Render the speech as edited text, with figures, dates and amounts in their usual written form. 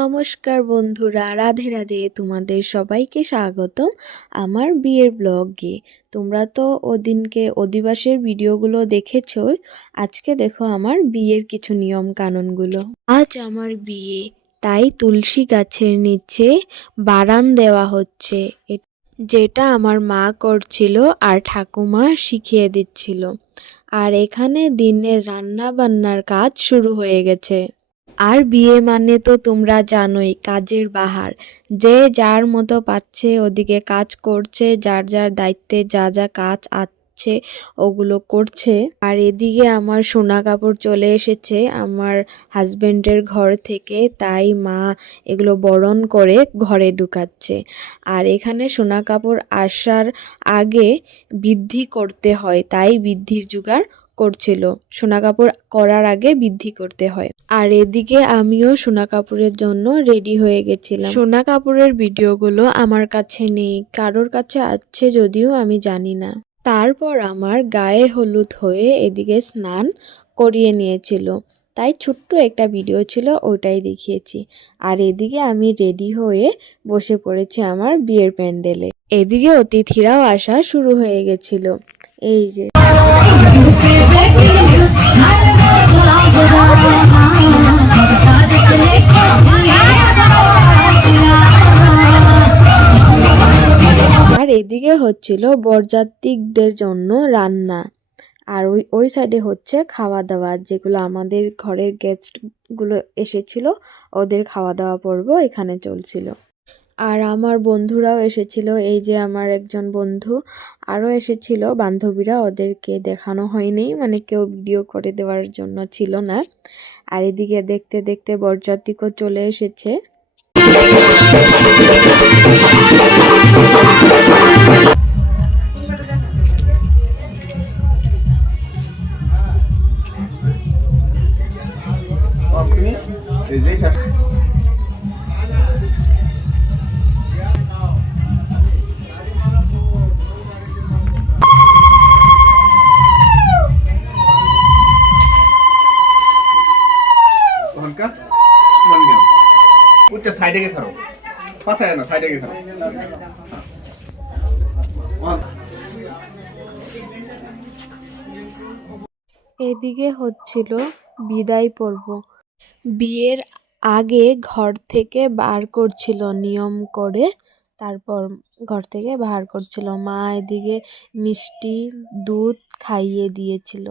নমস্কার বন্ধুরা, রাধে রাধে। তোমাদের সবাইকে স্বাগতম আমার বিয়ের ব্লগে। তোমরা তো ওদিনকে অধিবাসের ভিডিওগুলো দেখেছো। আজকে দেখো আমার বিয়ের কিছু নিয়ম কানুনগুলো। আজ আমার বিয়ে, তাই তুলসী গাছের নিচে বারান দেওয়া হচ্ছে, যেটা আমার মা করছিল আর ঠাকুমা শিখিয়ে দিচ্ছিল। আর এখানে দিনের রান্না বান্নার কাজ শুরু হয়ে গেছে। আর বিয়ে মানে তো তোমরা জানোই, কাজের বাহার। যে যার মতো পাচ্ছে ওদিকে কাজ করছে, যার যার দায়িত্বে যা যা কাজ আছে ওগুলো করছে। আর এদিকে আমার সোনা কাপড় চলে এসেছে আমার হাজবেন্ডের ঘর থেকে, তাই মা এগুলো বরণ করে ঘরে ঢুকাচ্ছে। আর এখানে সোনা কাপড় আসার আগে বৃদ্ধি করতে হয়, তাই বৃদ্ধির জোগাড় করছিল। সোনা কাপড় করার আগে বৃদ্ধি করতে হয়। আর এদিকে আমিও সোনা কাপড়ের জন্য রেডি হয়ে গেছিলাম। সোনা কাপড়ের ভিডিওগুলো আমার কাছে নেই, কারোর কাছে আছে যদিও আমি জানি না। তারপর আমার গায়ে হলুদ হয়ে এদিকে স্নান করিয়ে নিয়েছিল, তাই ছোট্ট একটা ভিডিও ছিল, ওটাই দেখিয়েছি। আর এদিকে আমি রেডি হয়ে বসে পড়েছি আমার বিয়ের প্যান্ডেলে। এদিকে অতিথিরাও আসা শুরু হয়ে গেছিল। এই যে আর এদিকে হচ্ছিল বরযাত্রীদের জন্য রান্না, আর ওই সাইডে হচ্ছে খাওয়া দাওয়া, যেগুলো আমাদের ঘরের গেস্টগুলো এসেছিল ওদের খাওয়া দাওয়া পর্ব এখানে চলছিল। আর আমার বন্ধুরাও এসেছিল, এই যে আমার একজন বন্ধু আরও এসেছিল, বান্ধবীরা, ওদেরকে দেখানো হয়নি, মানে কেউ ভিডিও করে দেওয়ার জন্য ছিল না। আর এদিকে দেখতে দেখতে বরযাত্রীও চলে এসেছে। সাইডে গিয়ে খাও, পাশে না, সাইডে গিয়ে খাও। এদিকে হচ্ছিল বিদায় পর্ব। বিয়ের আগে ঘর থেকে বার করছিল নিয়ম করে, তারপর ঘর থেকে বার করছিল। মা এদিকে মিষ্টি দুধ খাইয়ে দিয়েছিল।